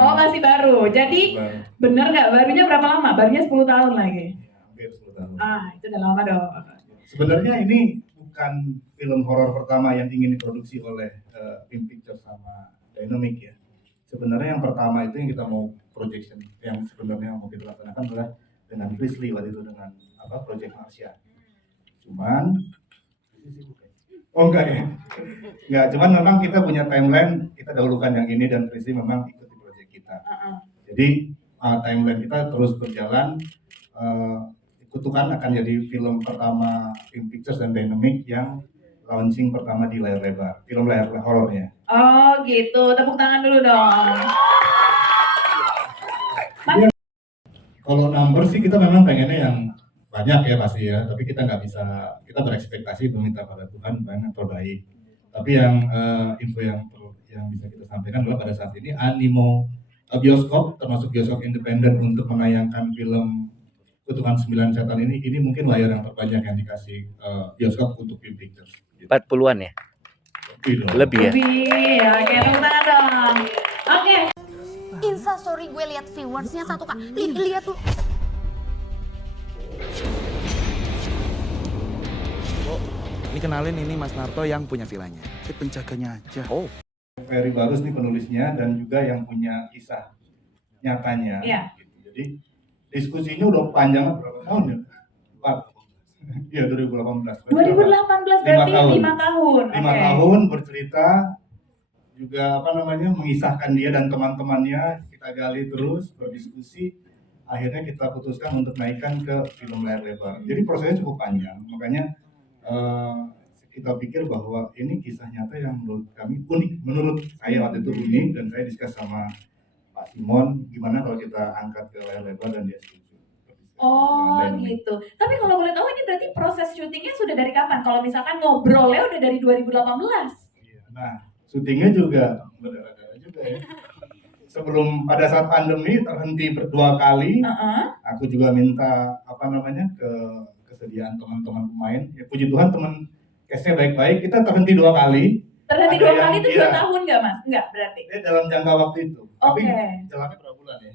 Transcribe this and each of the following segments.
Oh, masih baru. Jadi bener nggak barunya berapa lama? Barunya 10 tahun lagi. Hampir 10 tahun. Itu udah lama dong. Sebenarnya ini bukan film horor pertama yang ingin diproduksi oleh Pink Pictures sama Dynamic ya. Sebenarnya yang pertama itu yang kita mau projection, yang sebenarnya mau kita laksanakan adalah dengan Chris Lee waktu itu dengan Project Marsha. Cuman enggak ya. Enggak, cuman memang kita punya timeline, kita dahulukan yang ini dan Chris Lee memang ikut di project kita. Jadi timeline kita terus berjalan. Kutukan akan jadi film pertama Pink Pictures dan Dynamic yang launching pertama di layar lebar, film layar horornya. Oh gitu, tepuk tangan dulu dong. Kalau number sih kita memang pengennya yang banyak ya pasti ya, tapi kita nggak bisa, kita berekspektasi meminta pada Tuhan banyak atau baik. Tapi yang info yang bisa kita sampaikan adalah pada saat ini animo bioskop, termasuk bioskop independen untuk menayangkan film Kutukan 9 Setan ini mungkin layar yang terbanyak yang dikasih bioskop untuk Pink Pictures. 40-an ya? Lebih ya? Lebih, oke, tepuk tangan dong. Oke. Instastory gue lihat viewersnya 1K. Lihat tuh. Oh, ini kenalin, ini Mas Narto yang punya villanya. Penjaganya aja. Oh. Ferry Barus nih penulisnya dan juga yang punya kisah nyatanya. Iya. Gitu. Jadi diskusinya udah panjang berapa tahun ya? 4. Iya 2018. 2018 berarti 5 tahun. 5 tahun bercerita juga mengisahkan dia dan teman-temannya, kita gali terus berdiskusi, akhirnya kita putuskan untuk naikkan ke film layar lebar. Jadi prosesnya cukup panjang, makanya kita pikir bahwa ini kisah nyata yang menurut kami unik, menurut saya waktu itu unik dan saya diskus sama Pak Simon, gimana kalau kita angkat ke layar lebar dan dia setuju. Oh gitu. Tapi kalau boleh tahu ini berarti proses syutingnya sudah dari kapan? Kalau misalkan ngobrolnya udah dari 2018? Iya, nah syutingnya juga berdarah-darah juga ya. Sebelum pada saat pandemi terhenti 2 kali, aku juga minta kesediaan teman-teman pemain. Ya puji Tuhan teman case-nya baik-baik, kita terhenti 2 kali. Terhenti 2 kali itu 2 tahun nggak Mas? Enggak berarti? Dalam jangka waktu itu. Tapi jalannya berapa bulan ya?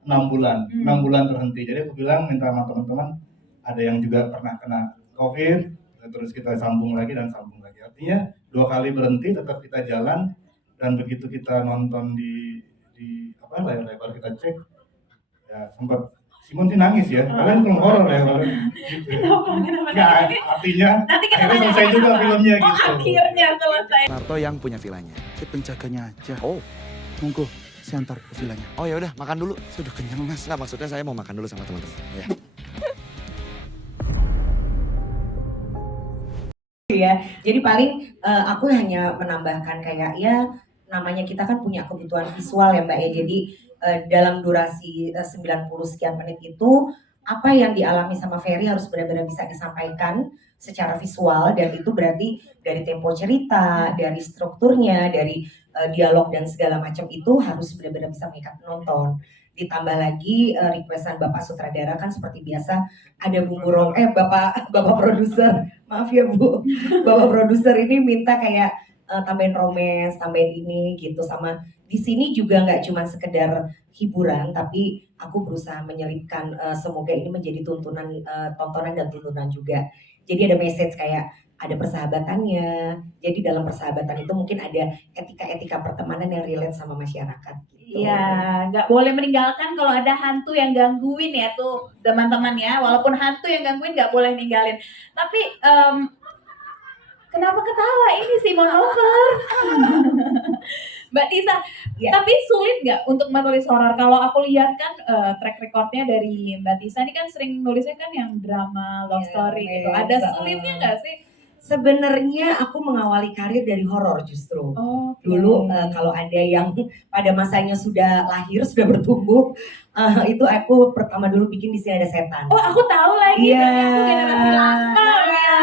6 bulan. 6 bulan terhenti. Jadi aku bilang minta sama teman-teman, ada yang juga pernah kena COVID, terus kita sambung lagi dan sambung lagi. Artinya 2 kali berhenti, tetap kita jalan, dan begitu kita nonton di layar lebar kita cek, ya sempat Simon sih nangis ya, kalian film horor ya. Kenapa? Artinya nanti kita akhirnya selesai juga filmnya gitu. Akhirnya selesai. Narto yang punya villanya. Penjaganya aja. Oh. Monggo, saya antar ke villanya. Oh ya udah, makan dulu. Sudah kenyang Mas. Nggak, maksudnya saya mau makan dulu sama teman-teman. Ya. Ya, jadi paling aku hanya menambahkan kayak ya namanya kita kan punya kebutuhan visual ya Mbak ya. Jadi dalam durasi 90 sekian menit itu apa yang dialami sama Ferry harus benar-benar bisa disampaikan secara visual, dan itu berarti dari tempo cerita, dari strukturnya, dari dialog dan segala macam itu harus benar-benar bisa mengikat penonton. Ditambah lagi requestan Bapak sutradara kan seperti biasa ada bumbu Bapak produser, maaf ya Bu, Bapak produser ini minta kayak tambahin romance, tambahin ini gitu. Sama di sini juga nggak cuma sekedar hiburan, tapi aku berusaha menyelipkan semoga ini menjadi tontonan dan tuntunan juga. Jadi ada message kayak ada persahabatannya. Jadi dalam persahabatan itu mungkin ada etika-etika pertemanan yang relate sama masyarakat. Iya, nggak boleh meninggalkan kalau ada hantu yang gangguin ya tuh teman-teman ya. Walaupun hantu yang gangguin nggak boleh ninggalin. Tapi kenapa ketawa ini Simon Lover? Mbak Tisa, ya. Tapi sulit nggak untuk menulis horor? Kalau aku lihat kan track recordnya dari Mbak Tisa ini kan sering nulisnya kan yang drama, love story gitu. Ada sulitnya nggak sih? Sebenarnya aku mengawali karir dari horor justru. Dulu kalau ada yang pada masanya sudah lahir, sudah bertumbuh, itu aku pertama dulu bikin Di Sini Ada Setan. Oh, aku tahu lagi. Iya. Aku generasi langka ya.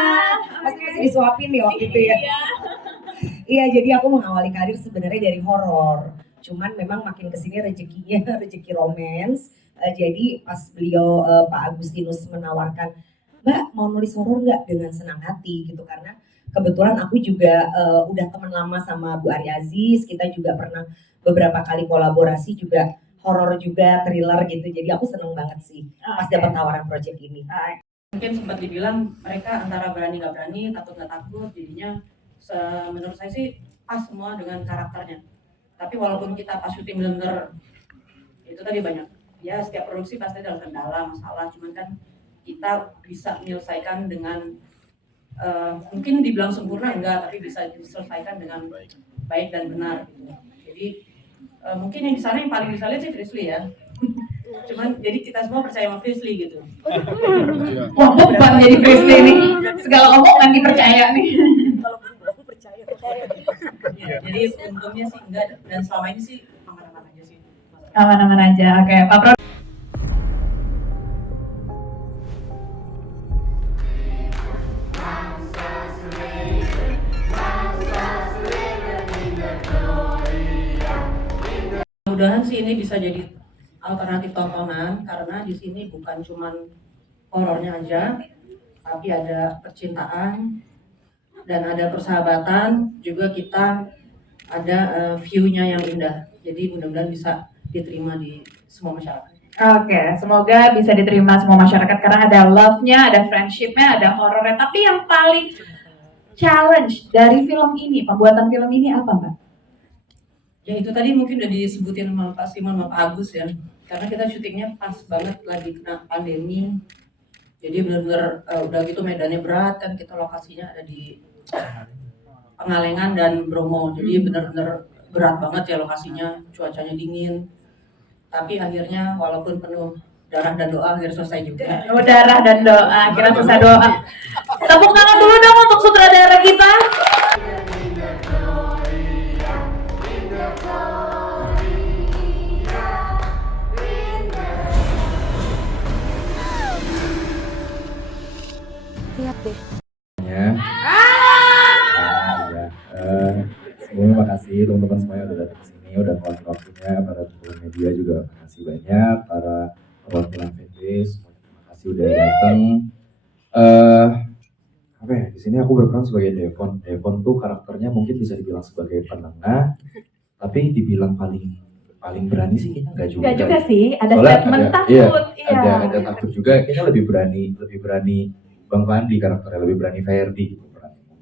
Pasti masih disuapin nih waktu itu ya. Iya, jadi aku mengawali karir sebenarnya dari horor. Cuman memang makin kesini rezekinya rezeki romance. Jadi pas beliau Pak Agustinus menawarkan Mbak mau nulis horor nggak, dengan senang hati gitu, karena kebetulan aku juga udah teman lama sama Bu Ari Aziz, kita juga pernah beberapa kali kolaborasi juga horor juga, thriller gitu, jadi aku seneng banget sih pas dapat tawaran project ini. Mungkin sempat dibilang mereka antara berani nggak berani, takut nggak takut, jadinya menurut saya sih pas semua dengan karakternya. Tapi walaupun kita pas syuting bener-bener itu tadi banyak, ya setiap produksi pasti ada kendala, masalah, cuman kan kita bisa menyelesaikan dengan mungkin dibilang sempurna enggak, tapi bisa diselesaikan dengan baik dan benar gitu. Jadi mungkin yang di sana yang paling bisa lihat sih Frisly ya. Cuman jadi kita semua percaya sama Frisly gitu. Wah, beban jadi Frisly nih. Segala omongan dipercaya nih. Ya, jadi untungnya sih enggak, dan selama ini sih aman-aman aja sih. Aman-aman aja. Oke, Pak Pro. Mudah-mudahan sih ini bisa jadi alternatif tontonan, karena di sini bukan cuman horornya aja, tapi ada percintaan dan ada persahabatan, juga kita ada view-nya yang indah. Jadi mudah-mudahan bisa diterima di semua masyarakat. Oke, semoga bisa diterima semua masyarakat karena ada love-nya, ada friendship-nya, ada horornya. Tapi yang paling challenge dari film ini, pembuatan film ini apa, Mbak? Ya itu tadi mungkin udah disebutin sama Pak Simon sama Pak Agus ya, karena kita syutingnya pas banget lagi kena pandemi, jadi benar-benar udah gitu medannya berat kan, kita lokasinya ada di Pengalengan dan Bromo, jadi benar-benar berat banget ya lokasinya, cuacanya dingin, tapi akhirnya walaupun penuh darah dan doa akhirnya selesai juga. Oh, darah dan doa, kira susah doa. Tepuk tangan dulu dong untuk sutradara kita. Lihat deh. Sebelumnya makasih teman-teman semuanya udah datang ke sini, udah ngeluangin waktunya, para teman media juga makasih banyak, para perwakilan fanbase semuanya terima kasih udah datang. Apa ya, di sini aku berperan sebagai Devon. Devon tuh karakternya mungkin bisa dibilang sebagai penengah, tapi dibilang paling berani sih kayaknya enggak juga. Enggak juga sih, ada Soalnya statement ada- takut. iya, ada takut juga, kayaknya lebih berani Bang Fandi karakternya, lebih berani Ferdi gitu.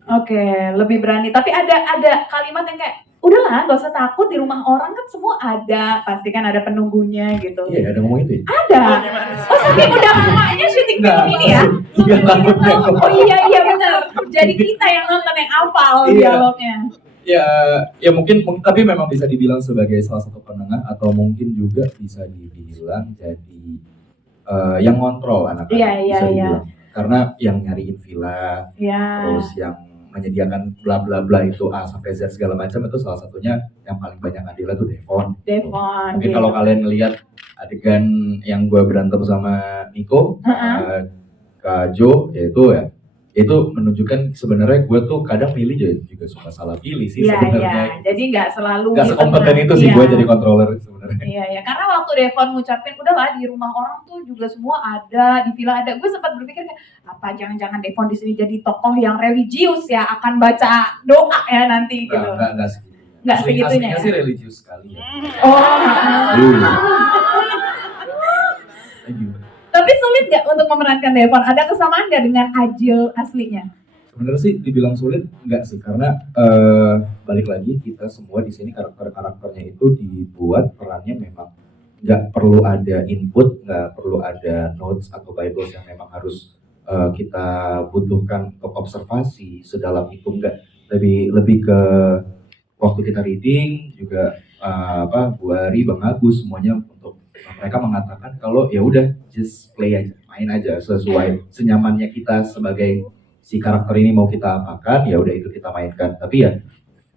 Oke, lebih berani. Tapi ada kalimat yang kayak, udahlah, gak usah takut, di rumah orang kan semua ada, pasti kan ada penunggunya gitu. Iya, ada ngomong itu ya? Ada. Oh, saking udah lamanya syuting film ini ya? Iya, takutnya. Oh iya benar. Jadi kita yang nonton yang hafal Iya. dialognya. Ya mungkin tapi memang bisa dibilang sebagai salah satu penengah, atau mungkin juga bisa dibilang jadi yang ngontrol anak-anak. Iya. Bisa dibilang. Karena yang nyariin villa, Iya. terus yang menyediakan bla bla bla itu A sampai Z segala macam, itu salah satunya yang paling banyak andilnya tuh Devon. Devon. Mungkin kalau kalian ngelihat adegan yang gue berantem sama Nico, Kak Jo, itu menunjukkan sebenarnya gue tuh kadang milih juga suka salah pilih sih sebenarnya. Jadi nggak selalu. Gak sekompeten itu sih gue jadi controller sebenarnya. Iya. Karena waktu Devon ngucapin, udahlah di rumah orang tuh juga semua ada, di villa ada. Gue sempat berpikir kayak, apa jangan-jangan Devon di sini jadi tokoh yang religius ya, akan baca doa ya nanti gitu. Enggak sih. Nggak segitunya Aslinya ya? sih religius sekali ya. Tapi sulit nggak untuk memerankan Devon? Ada kesamaan nggak dengan Ajil aslinya? Sebenarnya sih dibilang sulit enggak sih, karena balik lagi kita semua di sini karakternya itu dibuat perannya memang nggak perlu ada input, nggak perlu ada notes atau bibles yang memang harus kita butuhkan untuk observasi sedalam itu, enggak. Lebih ke waktu kita reading juga Bu Ari, Bang Agus semuanya, untuk mereka mengatakan kalau ya udah just play aja, main aja sesuai senyamannya kita sebagai si karakter ini mau kita apakan, ya udah itu kita mainkan. Tapi ya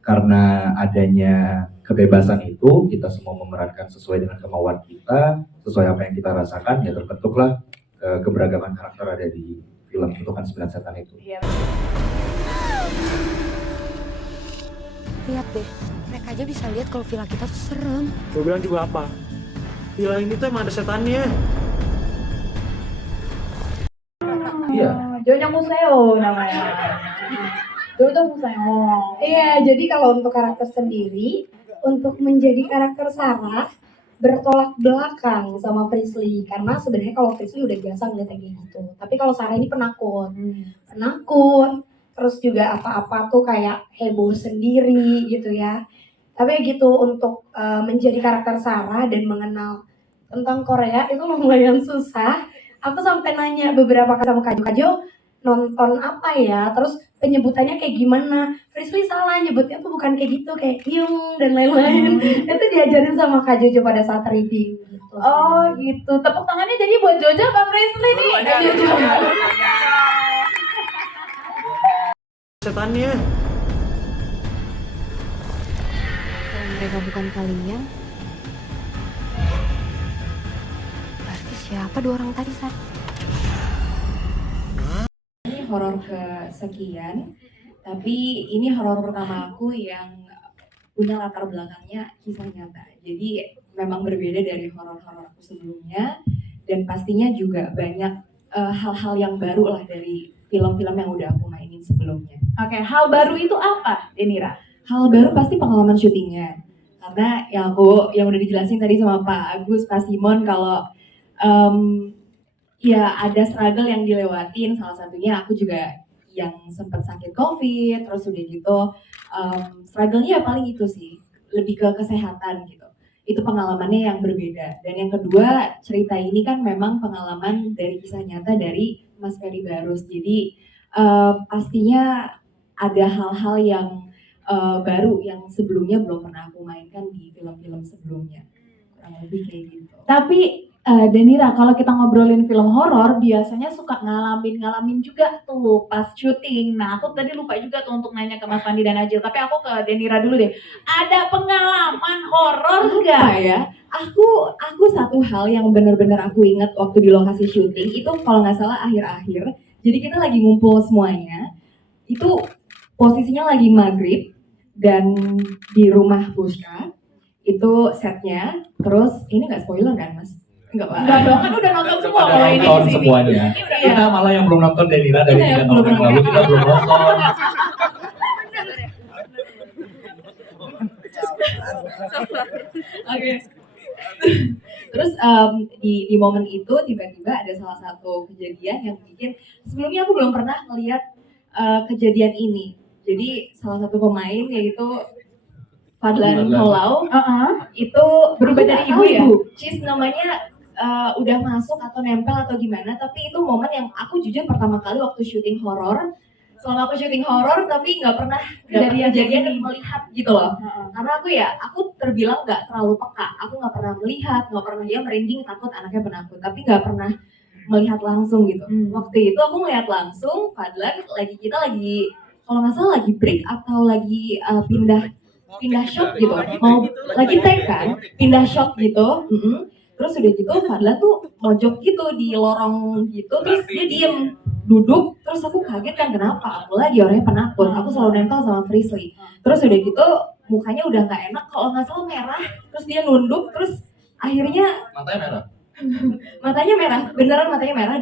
karena adanya kebebasan itu, kita semua memerankan sesuai dengan kemauan kita, sesuai apa yang kita rasakan, ya terbentuklah keberagaman karakter ada di film Kutukan 9 Setan itu. Lihat deh, mereka aja bisa lihat kalau villa kita tuh serem. Gue bilang juga apa? Villa ini tuh emang ada setannya. Iya, Jojo Museo namanya. Jojo Museo. Iya, jadi kalau untuk karakter sendiri, untuk menjadi karakter Sarah bertolak belakang sama Frisley karena sebenarnya kalau Frisley udah biasa ngeliat yang kayak gitu, tapi kalau Sarah ini penakut, terus juga apa-apa tuh kayak heboh sendiri gitu ya. Tapi gitu untuk menjadi karakter Sarah dan mengenal tentang Korea itu lumayan susah. Aku sampai nanya beberapa kali sama Kajo nonton apa ya, terus penyebutannya kayak gimana. Frisley salah nyebutnya tuh bukan kayak gitu, kayak Hyung dan lain-lain. Itu diajarin sama Kak Jojo pada saat reading gitu. Oh gitu. Tepuk tangannya jadi buat Jojo Kak Frisley nih. Jojo. Setannya. Kalau mereka bukan kalian, berarti siapa dua orang tadi, Sar? Ini horor kesekian, tapi ini horor pertama aku yang punya latar belakangnya kisah nyata. Jadi memang berbeda dari horor-horor aku sebelumnya, dan pastinya juga banyak hal-hal yang baru lah dari film-film yang udah aku mainin sebelumnya. Oke, hal baru itu apa, Denira? Hal baru pasti pengalaman syutingnya, karena yang udah dijelasin tadi sama Pak Agus, Pak Simon, kalau ya ada struggle yang dilewatin. Salah satunya aku juga yang sempat sakit COVID, terus udah gitu struggle-nya ya paling itu sih, lebih ke kesehatan gitu. Itu pengalamannya yang berbeda. Dan yang kedua, cerita ini kan memang pengalaman dari kisah nyata dari Mas Ferry Barus. Jadi pastinya ada hal-hal yang baru yang sebelumnya belum pernah aku mainkan di film-film sebelumnya. Kurang lebih kayak gitu. Tapi Denira, kalau kita ngobrolin film horor, biasanya suka ngalamin juga tuh pas syuting. Nah, aku tadi lupa juga tuh untuk nanya ke Mas Fandi dan Ajil, tapi aku ke Denira dulu deh. Ada pengalaman horor nggak? Ya, aku satu hal yang benar-benar aku ingat waktu di lokasi syuting itu kalau nggak salah akhir-akhir. Jadi kita lagi ngumpul semuanya, itu posisinya lagi maghrib dan di rumah Bushka itu setnya. Terus ini nggak spoiler kan, Mas? Enggak dong, kan udah nonton semua Udah kalau ini nonton di sini. semuanya. Ini udah Kita malah yang belum nonton Denira dari 3 tahun yang lalu kita belum nonton. Oke. Terus di momen itu tiba-tiba ada salah satu kejadian yang bikin sebelumnya aku belum pernah melihat kejadian ini. Jadi salah satu pemain yaitu Fadlan Holau itu berubah dari ibu ya. Cheese namanya udah masuk atau nempel atau gimana, tapi itu momen yang aku jujur pertama kali waktu syuting horor. Selama aku syuting horor tapi nggak pernah dari kejadian melihat gitu loh. Karena aku terbilang nggak terlalu peka. Aku nggak pernah melihat, nggak pernah dia merinding takut anaknya penakut, tapi nggak pernah melihat langsung gitu. Waktu itu aku melihat langsung Fadlan kita lagi kalau nggak salah lagi break atau lagi pindah shot gitu, mau lagi take kan, pindah shot gitu. Terus udah gitu Fadlan tuh mojok gitu di lorong gitu, terus dia diem duduk, terus aku kaget kan kenapa, aku lagi orangnya penakut, aku selalu nempel sama Frisley. Terus udah gitu mukanya udah nggak enak, kalau nggak salah merah, terus dia nunduk, terus akhirnya Matanya merah. matanya merah, beneran matanya merah.